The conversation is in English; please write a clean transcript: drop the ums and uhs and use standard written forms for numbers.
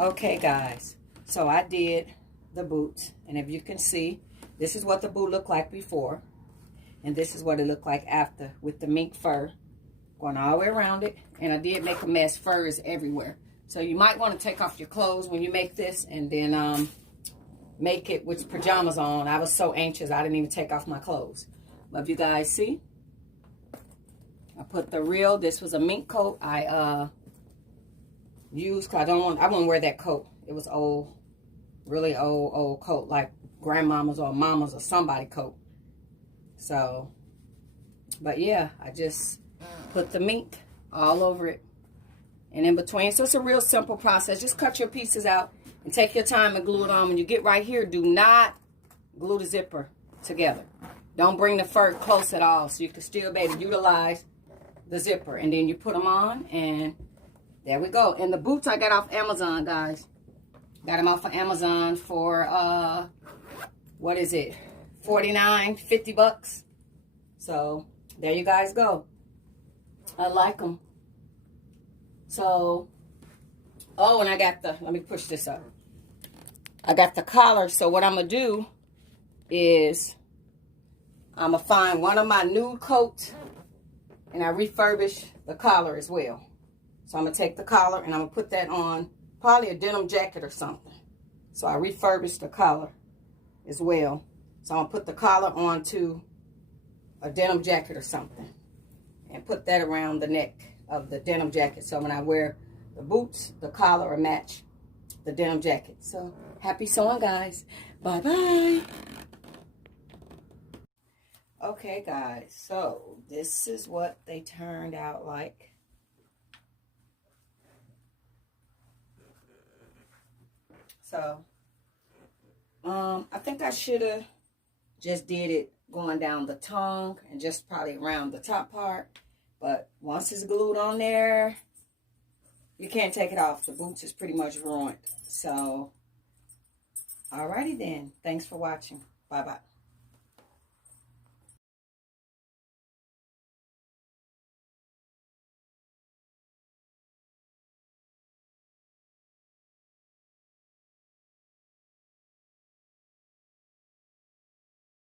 Okay, guys, so I did the boots, and if you can see, this is what the boot looked like before, and this is what it looked like after with the mink fur going all the way around it. And I did make a mess. Fur is everywhere, so you might want to take off your clothes when you make this, and then make it with pajamas on. I was so anxious I didn't even take off my clothes. But if you guys see, I put the real, this was a mink coat I used because I wouldn't wear that coat. It was old, really old coat, like grandmama's or mama's or somebody coat. So, but yeah, I just put the mink all over it and in between. So it's a real simple process. Just cut your pieces out and take your time and glue it on. When you get right here, do not glue the zipper together. Don't bring the fur close at all, so you can still be able to utilize the zipper. And then you put them on, and there we go. And the boots I got off Amazon, guys. Got them off of Amazon for, what is it? $49, $50. So, there you guys go. I like them. So, oh, and I got the, let me push this up. I got the collar. So, what I'm going to do is, I'm going to find one of my nude coats, and I refurbish the collar as well. So I'm going to take the collar and I'm going to put that on probably a denim jacket or something. So I refurbished the collar as well. So I'm going to put the collar onto a denim jacket or something and put that around the neck of the denim jacket. So when I wear the boots, the collar will match the denim jacket. So happy sewing, guys. Bye-bye. Okay, guys. So this is what they turned out like. So, I think I should have just did it going down the tongue and just probably around the top part. But once it's glued on there, you can't take it off. The boots is pretty much ruined. So, alrighty then. Thanks for watching. Bye-bye.